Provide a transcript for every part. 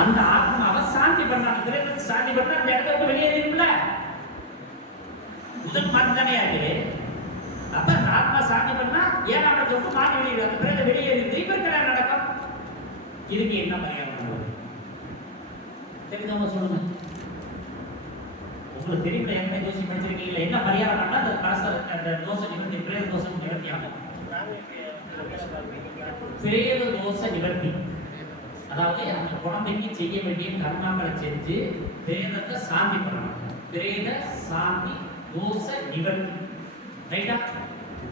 அந்த ஆத்மாவை சாந்தி பண்ணாங்க பிரேதத்தை சாந்தி பண்ணா அந்த இடத்த விட்டு வெளியேறிடும்ல முதல் மாற்று தானே ஆகுது. அப்ப அந்த ஆத்மா சாந்தி பண்ணா ஏழாம் இடத்தை விட்டு மாறி வெளியிடும் அந்த பிரேத வெளியேறிடுது இப்ப கல்யாணம் நடக்கும். இதுக்கு என்ன பரிகாரம் தெரிஞ்சவங்க சொல்லுங்க. உங்களுக்கு தெரியல என்ன தோசை படிச்சிருக்கீங்களா என்ன பரிகாரம் பண்ணா அந்த கரச அந்த தோசை நிவர்த்தி பிரேத தோசை நிவர்த்தி ஆகும். பிரேத தோசை நிவர்த்தி. அதாவது அந்த குழந்தைக்கு செய்ய வேண்டிய கர்மாக்களை செஞ்சு பிரேதத்தை சாந்தி பண்ணணும். பிரேத சாந்தி தோசை நிவர்த்தி. ரைட்டா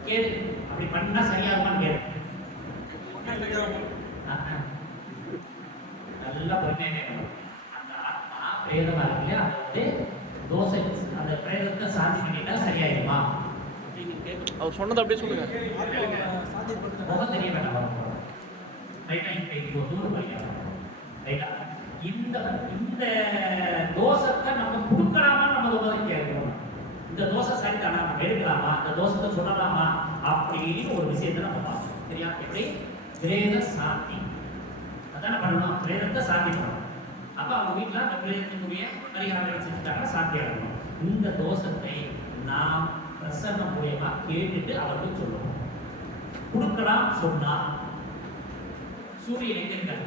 கேது அப்படி பண்ணா சரியாகுமான்னு கேடு நல்லா பொறுமையாக அந்த ஆத்மா பிரேதமா இருக்கு இல்லையா? அதை வந்து தோசை அந்த பிரேதத்தை சாந்தி பண்ணிட்டா சரியாயிருமா? அவர் சொன்னதை அப்படியே சொல்லுங்க. முகம் தெரிய வேண்டாம். ரைட்டா இப்போ இப்போ தூரம் பண்ணிக்கலாம் ரைட்டா இந்த இந்த தோசத்தை நம்ம கொடுக்கலாமா நம்ம முதல்ல கேட்கணும் இந்த தோசை சரிதானா நம்ம எடுக்கலாமா இந்த தோசத்தை சொல்லலாமா அப்படின்னு ஒரு விஷயத்தை நம்ம பார்க்கணும் சரியா எப்படி பிரேத சாந்தி அதான பண்ணணும் பிரேதத்தை சாந்தி பண்ணணும் அப்போ அவங்க வீட்டில் அந்த பிரேதத்துக்குரிய பரிகாரங்களை செஞ்சுட்டாங்கன்னா சாந்தி அடையணும் இந்த தோஷத்தை நாம் பிரசன்ன மூலியமா கேட்டுட்டு அவருக்கு சொல்லணும் கொடுக்கலாம் சொன்னால் சூரியன் எங்க இருக்காரு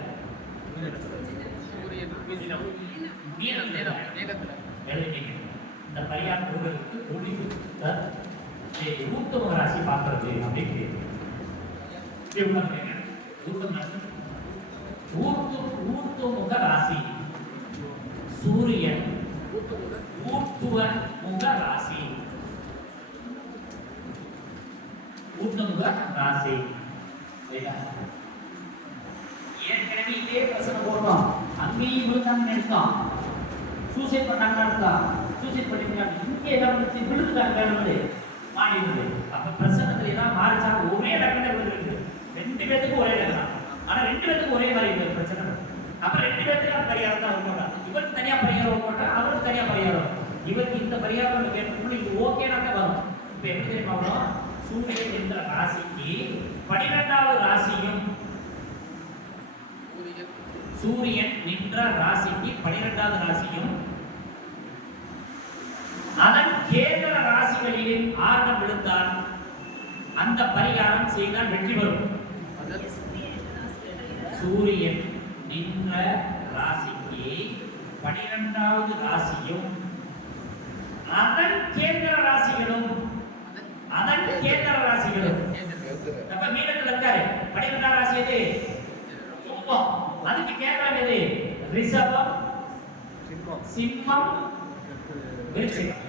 இந்த பரிகாரம் கொடுக்கறதுக்கு ஒளிவு ஊத்தம ராசி பார்க்கறது அப்படின்னு ராசி. ஊர்த்துமுக ராசி சூரியன். ஊர்த்துவ முக ராசி ஊர்த்துமுக ராசி சரியா? ஏற்கனவே இதே பிரச்சனை போடுறோம் அங்கேயும் விழுந்தாங்கன்னு இருக்கான் சூசைட் பண்ணாங்கன்னா எடுத்தோம் சூசைட் பண்ணிருக்காங்க இங்கே எல்லாம் வச்சு விழுந்துட்டாங்க கிளம்புது அப்போ அப்ப பிரசனத்துல எல்லாம் மாறிச்சாங்க ஒரே லக்கணம் விழுந்துருக்கு. ரெண்டு பேத்துக்கும் ஒரே தான். ஆனா ரெண்டு பேத்துக்கும் ஒரே மாதிரி இருக்கு பிரச்சனை. அப்போ ரெண்டு பேத்துக்கு அந்த பரிகாரம் தான் போட்டான் இவருக்கு தனியா பரிகாரம் போட்டான் அவருக்கு தனியா பரிகாரம். இவருக்கு இந்த பரிகாரம் கேட்டு இது ஓகேனா தான் வரும். இப்போ எப்படி தெரியுமா சூரியன் என்ற ராசிக்கு பனிரெண்டாவது ராசியும் சூரியன் நின்ற ராசிக்கு பனிரெண்டாவது ராசியும் அதன் கேந்திர ராசிகளில் ஆர்டம் விழுந்தால் அந்த பரிகாரம் செய்தால் வெற்றி பெறும். சூரியன் நின்ற ராசிக்கு பனிரெண்டாவது ராசியும் அதன் கேந்திர ராசிகளும் அதன் கேந்திர ராசிகளும். அப்ப மீனத்துல இருக்காரு. பனிரெண்டாம் ராசி எது? கும்பம். அதுக்கு கேந்திரம் எது ரிஷபம் சிம்மம். விருச்சிகம்.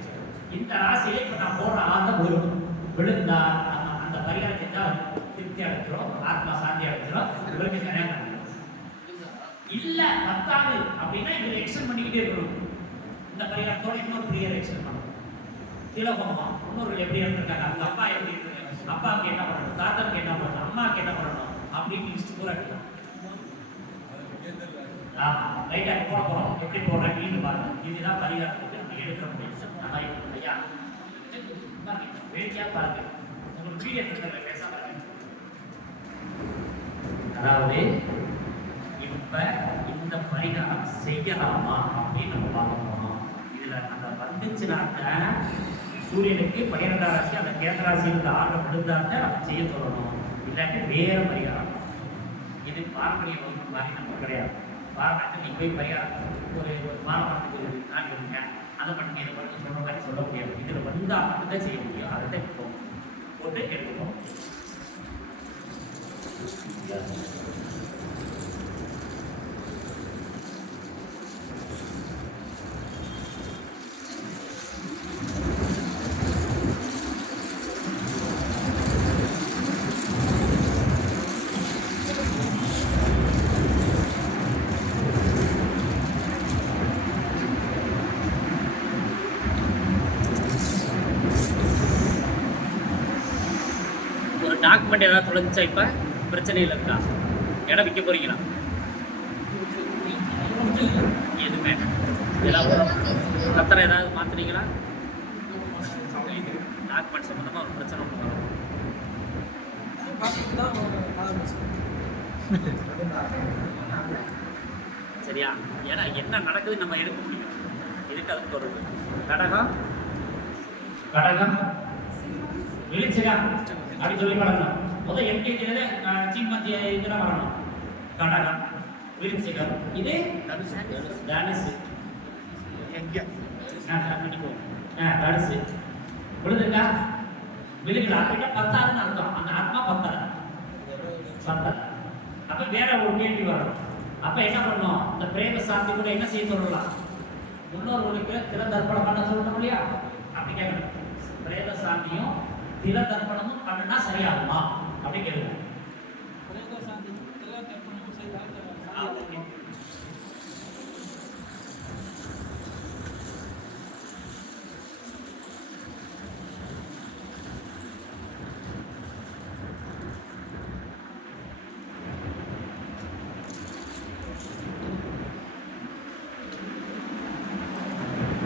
இந்த ராசியில இப்ப நான் போற ஆந்த விழும் விழுந்தா அந்த பரிகாரத்தை தான் திருப்தி அடைக்கிறோம் ஆத்மா சாந்தி அடைக்கிறோம் இவருக்கு கல்யாணம். இல்ல பத்தாது அப்படின்னா இவர் எக்ஸ்டெண்ட் பண்ணிக்கிட்டே இருக்கணும். இந்த பரிகாரத்தோட இன்னொரு பிரியர் எக்ஸ்டெண்ட் பண்ணணும். திலகமா முன்னோர்கள் எப்படி இருந்திருக்காங்க? அவங்க அப்பா எப்படி இருக்காங்க அப்பாவுக்கு என்ன பண்ணணும்? தாத்தாவுக்கு என்ன பண்ணணும்? அம்மாவுக்கு என்ன பண்ணணும்? அப்படின்னு லிஸ்ட் பூரா ஆமாம் ஆமா ரைட்டா போட போறோம். எப்படி போடுறேன் வீடு பாருங்க. இதுதான் பரிகாரத்துக்கு நம்ம எடுக்க முடியும் நல்லா இருக்கும் ஐயா. பாருங்க, வேடிக்கையா பாருங்க. உங்களுக்கு வீடியோ பேசாம அதாவது இப்ப இந்த பரிகாரம் செய்யலாமா அப்படின்னு நம்ம பார்க்க போறோம். இதுல அந்த வந்துச்சுனாக்க சூரியனுக்கு பன்னிரெண்டாம் ராசி அந்த கேந்திர ராசியில் ஆர்டர் விழுந்தாக்க நம்ம செய்ய சொல்லணும் இல்லாட்டி வேற பரிகாரம். இது பாரம்பரிய வகுப்பு மாதிரி நம்ம கிடையாது. பாரம்பரியத்தில் நீ போய் பரிகாரம் ஒரு ஒரு மாணவனுக்கு நான் இருக்கேன் அதை பண்ணுங்க இதை பண்ணி சொல்ற மாதிரி சொல்ல முடியாது இதில் வந்தால் மட்டும்தான் செய்ய முடியும் அதை தான் இப்போ போட்டு எடுத்துப்போம் டாக்குமெண்ட் ஏதாவது தொலைஞ்சா இப்போ பிரச்சனையில் இருக்கா இடம் விற்க போகிறீங்களா எதுவுமே. ஏதாவது பத்திரம் ஏதாவது மாற்றுறீங்களா டாக்குமெண்ட் சம்மந்தமாக ஒரு பிரச்சனை ஒன்று வரும். சரியா? ஏன்னா என்ன நடக்குதுன்னு நம்ம எடுக்க முடியும். இதுக்கு அதுக்கு தொடர்பு கடகம். கடகம். விருச்சிகம் அப்படி சொல்லி பழகணும் முதல் எல்கேஜில சிம்மத்திய இதெல்லாம் வரணும் கடகம் விருச்சிகம் இது தனுசு. ஆ, தனுசு. விழுதுக்கா விழுகல. அப்படின்னா பத்தாதுன்னு அர்த்தம். அந்த ஆத்மா பத்தாது பத்தாது அப்ப வேற ஒரு கேள்வி வரணும் அப்ப என்ன பண்ணணும்? இந்த பிரேம சாந்தி கூட என்ன செய்ய சொல்லலாம் முன்னோர்களுக்கு திற பண்ண சொல்லணும் இல்லையா? அப்படி கேட்கணும். பிரேம சாந்தியும் தில தர்ப்பணமும் பண்ணுனா சரியாகுமா? அப்படின்னு கேட்கணும் ஆ, ஓகே.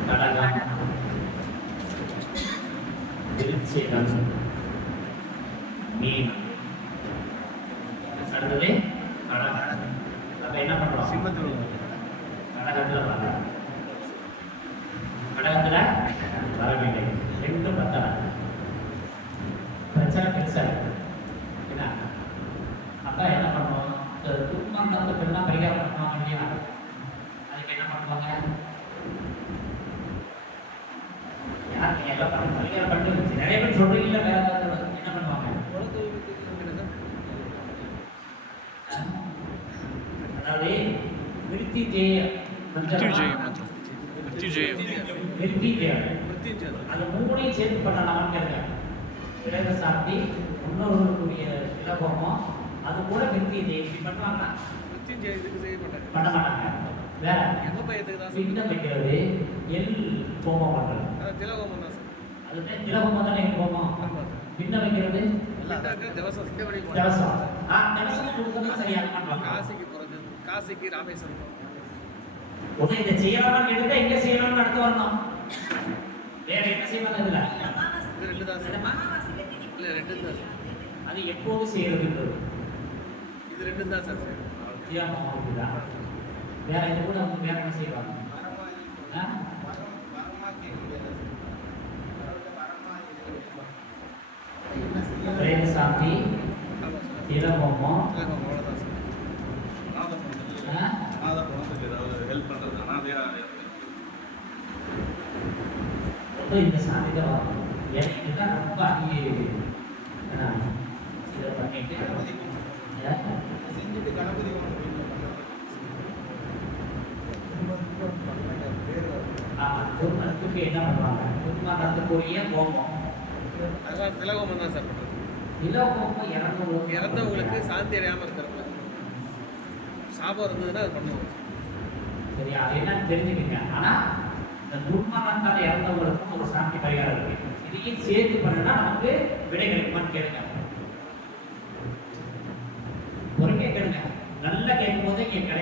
கடகம் விருச்சிகம் மீனம் அடுத்தது கடகம் அப்போ என்ன பண்றோம் சிம்மத்தில் கடகத்துல வர கடகத்துல வரவில்லை ரெண்டு பத்தனை பிரச்சனை பெருசா என்ன அப்ப என்ன பண்ணுவோம்? இந்த துர்மந்தத்துக்கு எல்லாம் பரிகாரம் பண்ணுவாங்க இல்லையா? அதுக்கு என்ன பண்ணுவாங்க யார் நீ எல்லாம் பண்ணி பரிகாரம் பண்ணி பேர் சொல்றீங்கல்ல வேற ஏதாவது என்ன பண்ணுவாங்க? அதாவது விருத்தி ஜெய விருத்தி ஜெய அது மூணையும் சேர்த்து பண்ணலாமான்னு கேளுங்க பிரேத சாந்தி முன்னோர்களுக்குரிய இலபோமம் அது கூட விருத்தி ஜெய. இப்படி பண்ணுவாங்க. பண்ண மாட்டாங்க. வேற. பின்னம் வைக்கிறது எல் கோபம் பண்றது அதுதான் திலகோமம் தானே. வைக்கிறது. திவசம் ஆ திவசம் பண்ணுவாங்க காசிக்கு போறது காசிக்கு ராமேஸ்வரம். ஒண்ணு இதை செய்யலாமான்னு கேட்டுட்டு எங்க செய்யலாம்னு அடுத்து வரணும். வேற என்ன செய்வாங்க இதுல? இது ரெண்டு தான் இல்ல ரெண்டு தான் அது எப்போது செய்யறதுன்றது? இது ரெண்டு தான் சார். இருக்குதா வேற இது கூட அவங்க வேற என்ன செய்வாங்க? ஆ? பிரேத இளமோமோ இந்த சாந்தி தான் வரணும். எனக்கு தான் ரொம்ப அங்கீகரி இதை பண்ணிட்டு ஆ? ஆமா என்ன பண்ணுவாங்க? திருமணத்துக்குரிய கோபம். அதான் திலகோமம் தான் சார் பண்ணுறது இறந்தவங்களுக்கு சாந்தி அடையாமல் இருக்கிறப்ப சாபம் இருந்ததுன்னா அது பண்ணுவோம். சரி அது என்னன்னு தெரிஞ்சுக்கங்க. ஆனா இந்த துர்மரணத்தால் இறந்தவங்களுக்கும் ஒரு சாந்தி பரிகாரம் இருக்கு. இதையும் சேர்த்து பண்ணுனா நமக்கு விடை கிடைக்குமான்னு கேளுங்க. பொறுமையா கேளுங்க. நல்லா கேட்கும் போது இங்க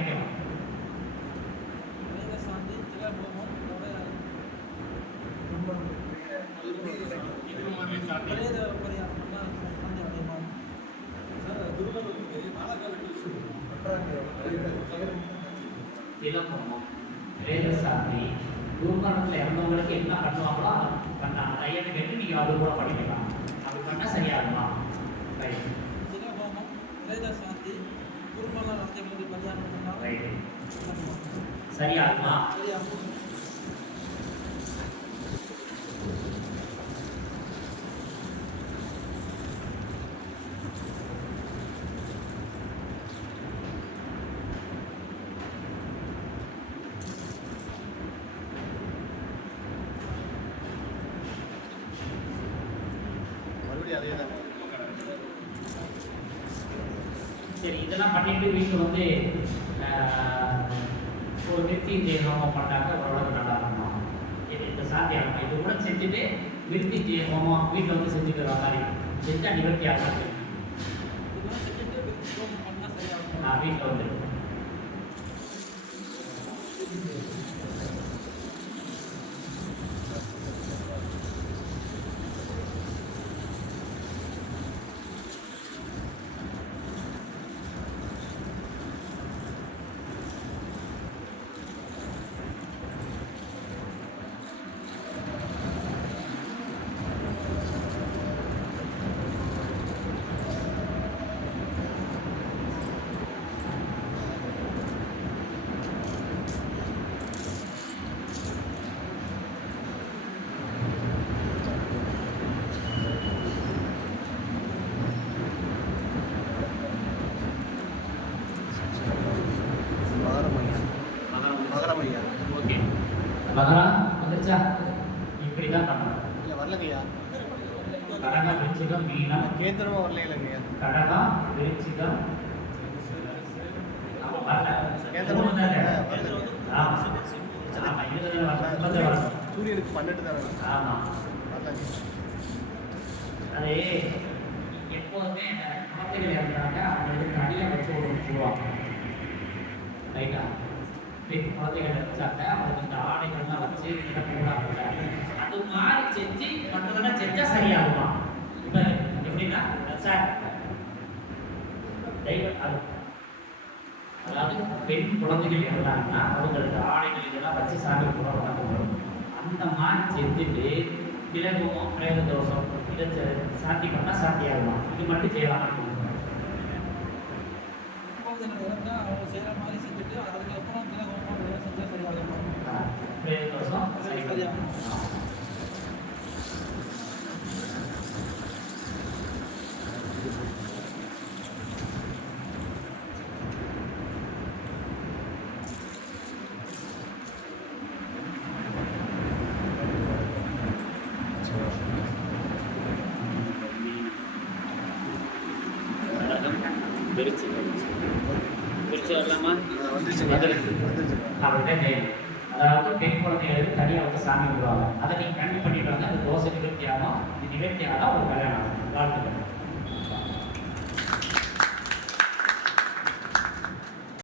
கிடைக்கும் திலகோமம் பிரேத சாந்தி துர்மரணத்தில் இறந்தவங்களுக்கு என்ன பண்ணுவாங்களோ அதை பண்ணாங்க ஐயன்னு கேட்டு நீங்க அது கூட படிக்கலாம் அப்படி பண்ணா சரியாகுமா? ரைட் ரைட் சரியாகுமா அதே தான் சரி இதெல்லாம் பண்ணிட்டு வீட்டில் வந்து ஒரு விருத்தி ஜெயஹோமம் பண்ணாங்க ஓரளவுக்கு நல்லா இருக்கும்? இது இந்த சாத்தியம் இது கூட செஞ்சுட்டு விருத்தி ஜெயஹோமம் வீட்டில் வந்து செஞ்சுக்கிற மாதிரி செஞ்சால் நிவர்த்தி ஆகாது. நான் வீட்டில் வந்து பலம் ஐயா ஓகே மகரா வந்துருச்சா இப்படி தான் பண்ணணும் இல்லை வரலங்கய்யா கடகம் விருச்சிகம் மீனம் கேந்திரமாக வரல இல்லைங்கய்யா கடகம் விருச்சிகம் ஆமா, வரல. கேந்திரம்? வரல. வரணும், முப்பது வரணும். சூரியனுக்கு பன்னெண்டு தானே? ஆமா. வரலங்க அது எப்போதுமே குழந்தைகள் இருந்தாங்க அவங்களுக்கு அடியில் வச்சு ஒரு சொல்லுவாங்க. ரைட்டா? பெண் குழந்தைகள் வச்சாங்க அவங்களுக்கு இந்த ஆடைகள்லாம் வச்சு கிடக்கூடாது அது மாதிரி செஞ்சு மற்றதெல்லாம் செஞ்சா சரியாகுமா? அது அதாவது பெண் குழந்தைகள் இருந்தாங்கன்னா அவங்களுக்கு ஆடைகள் இதெல்லாம் வச்சு சாமி வளர்க்கணும் அந்த மாதிரி செஞ்சுட்டு விலகுவோம் பிரேத தோஷம் இதை சாந்தி பண்ணால் சாந்தி ஆகுமா? இது மட்டும் செய்யலாம் அவங்க செய்யற மாதிரி செஞ்சுட்டு அதுக்கப்புறம் மேல ஹோமம் இதெல்லாம் செஞ்சா சரியாகும்? தோஷம் சரியாகும். திருச்சி திருச்சி வரலாமா? அதாவது பெண் குழந்தைகளுக்கு தனியாக வந்து சாமி விடுவாங்க அதை நீங்கள் கண்டிப்பாக பண்ணிட்டு வாங்க. அந்த தோசை நிவர்த்தி ஆகும் இது நிவர்த்தி ஆனால் ஒரு கல்யாணம். வாழ்த்துக்கள்.